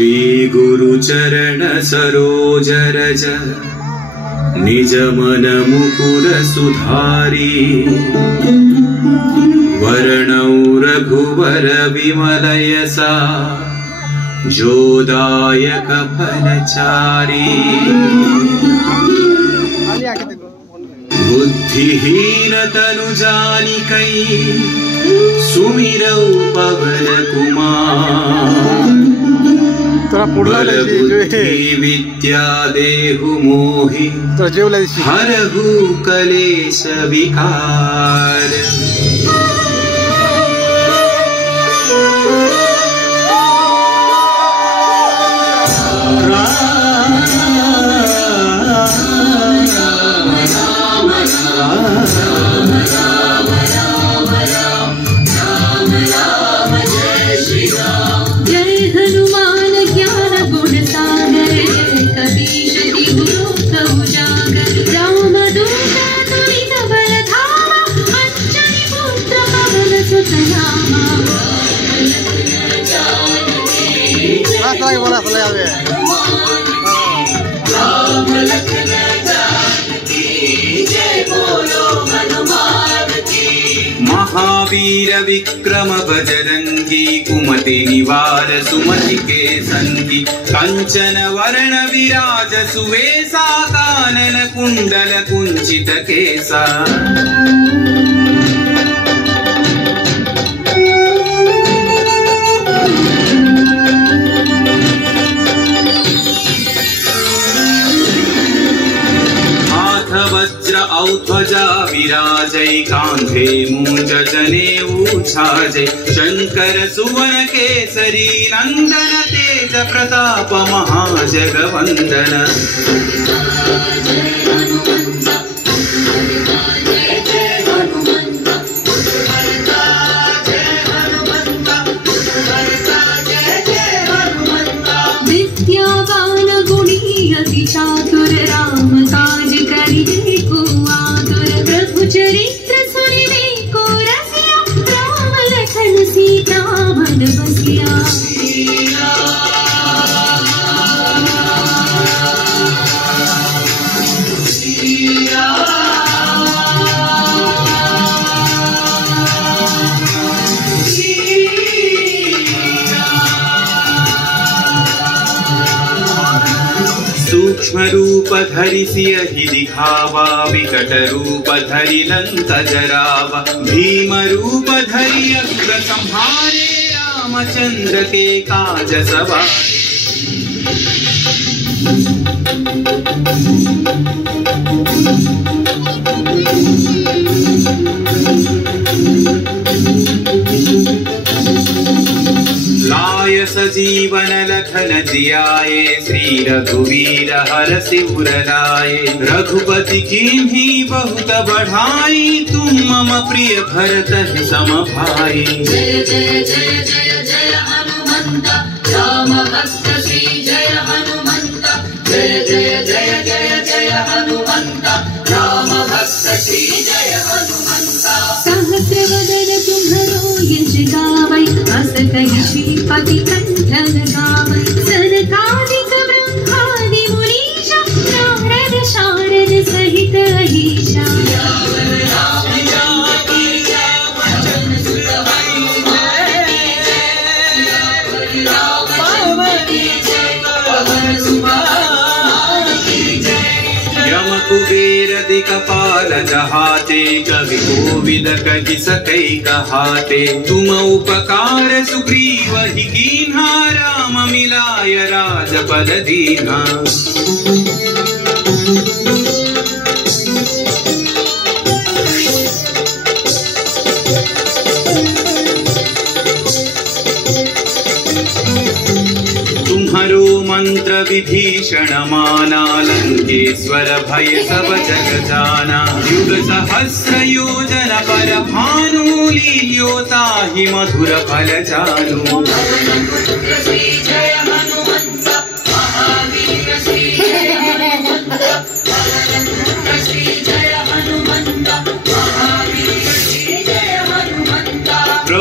श्री गुरु चरण सरोज रज निज मन मुकुर सुधारी वर्णौ रघुवर विमल यसा जोदायक फलचारी बुद्धिहीन तनु जानिकै सुमिरौ पवन कुमार बल बुद्धि विद्या देहु मोहि हरहु कलेश विकार। महावीर विक्रम बजरंगी कुमति निवार सुमति के संगी कंचन वर्ण विराज सुवेशा कानन कुंडल कुंचित केसा। वज्र औध्वजा विराजै कांधे मूंज जनेऊ छाजै शंकर सुवन केसरी नंदन तेज प्रताप महाजगवंदन। विद्यावान गुणी अति चातुर राम काज करिबे को आतुर प्रभु चरित्र सुनिबे को रसिया राम लखन सीता मन बसिया। सूक्ष्म रूप धरि सियहि दिखावा विकट रूप धरि लंक जरावा भीम रूप धरि असुर संहारे रामचंद्र के काज सवारे। लाय सजीवन लखन जियाए श्री रघुवीर हर सिर लाए रघुपति कीन्ही बहुत बढ़ाई तुम मम प्रिय भरत सम भाई। जय जय जय जय जय हनुमंत राम भक्त श्री जय हनुमंत जय जय जय जय जय हनुमंत राम भक्त श्री जय हनुमंत। सहस्रवदन तुम्हरो यश गावै अस कहि श्रीपति कंठ लगावै सनकादिक ब्रह्मादि मुनीशा नारद शारद सहित अहीशा। कुबेर दिक्पाल जहाते कवि कोविद कहि सकै कहाते तुम उपकार सुग्रीव ही कीन्हा राम मिलाय राजपद दीन्हा। तुम्हारो मंत्र विभीषण माना लंकेश्वर भय सब जग जाना युग सहस्र योजन पर भानु लील्योता ही मधुर फल जानु।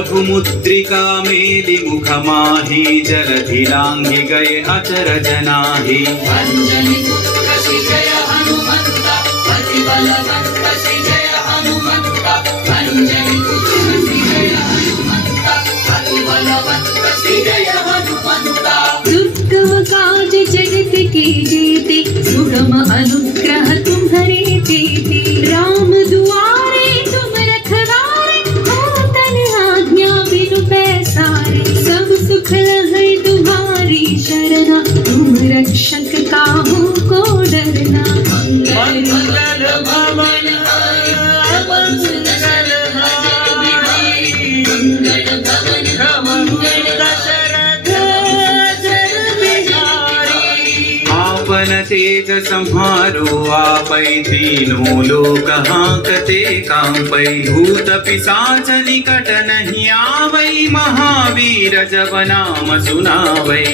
प्रभु मुद्रिका मेलि मुख माही जलधि लांघि गए अचर जनाहि अंजनी पुत्र श्री जय हनुमंता अति बलवंत श्री जय हनुमंता अंजनी पुत्र श्री जय हनुमंता अति बलवंत श्री जय हनुमंता दुर्गम काज जगत के जेते सुगम अनुग्रह तुम्हारे तेते राम दुआरे तुम रखवारे हो तन आज्ञा बिनु पैसारे सब सुख लहै तुम्हारी शरणा तुम रक्षक काहू को डरना मंगल भवन आपन तेज संहारो आपै तीनों लोक हांकते कांपै भूत पिशाच निकट नहीं आवै महावीर जब नाम सुनावै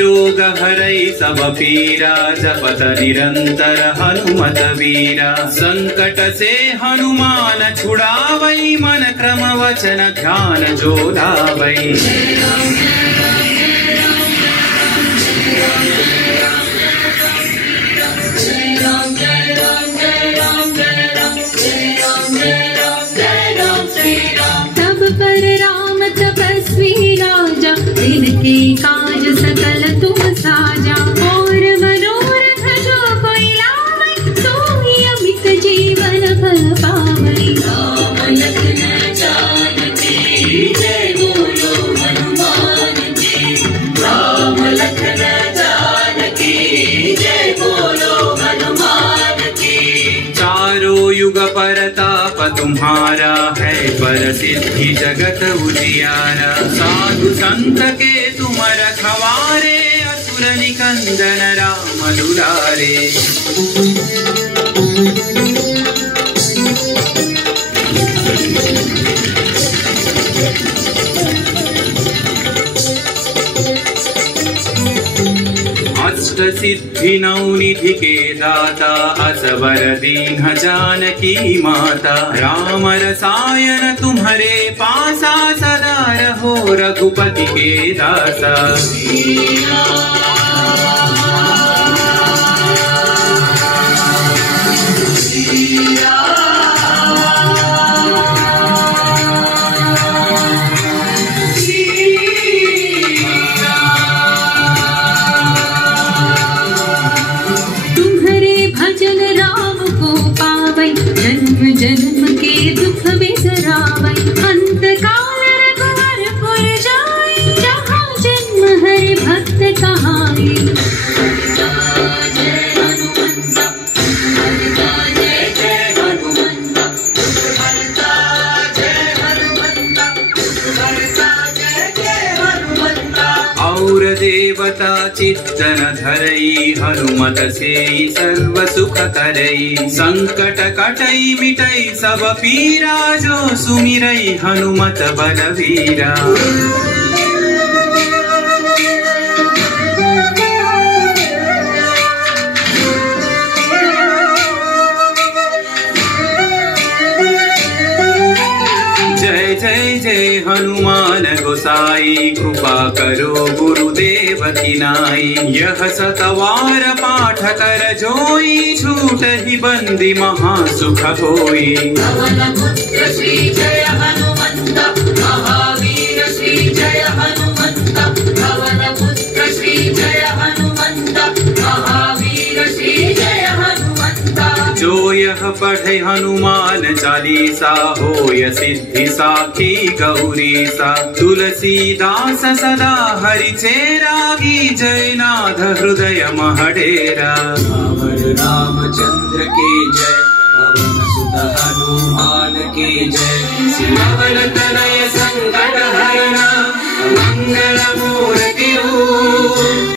रोग हरै सब पीरा जपत निरंतर हनुमत वीरा संकट से हनुमान छुड़ावै मन क्रम वचन ध्यान जो लावै तब पर राम तपस्वी राजा इनके काज सकल तुम साजा और मनोरथ जो कोई लावै सोई अमित जीवन फल पावै राम लखन जानकी जय बोलो हनुमान जी राम लखन जानकी जय बोलो हनुमान जी चारों युग परताप तुम्हारा है पर सिद्धि जगत उजियारा साधु संत के तुम रखवारे असुर निकंदन राम दुलारे अष्ट सिद्धि नौ निधि के दाता असबर दीन जानकी माता राम रसायन तुम्हारे पासा सदा रहो रघुपति के दासा जन्म के दुख बिसरावै अंत काल रघुवरपुर जाई जहाँ जन्म हरि भक्त कहाई और देवता चित्तन धरई हनुमत से सर्व सुख करई संकट कटई मिटई सब पीरा जो सुमिरई हनुमत बलवीरा जय जय जय हनुमान गोसाई कृपा करो गुरुदेव की नाई यह सतवार पाठ कर जोई छूट ही बंदी महासुख होई पवन पुत्र श्री जय हनुमंत महावीर श्री जय हनुमंत पवन पुत्र श्री जय हनुमंत महावीर श्री जय हनुमंत जो यह पढ़े हनुमान चालीसा होय सिद्धि साखी गौरी सा तुलसीदास सदा हरि चेरागी जयनाथ हृदय महडेरा रामचंद्र के जय पवन सुत हनुमान के जय सियावर तनय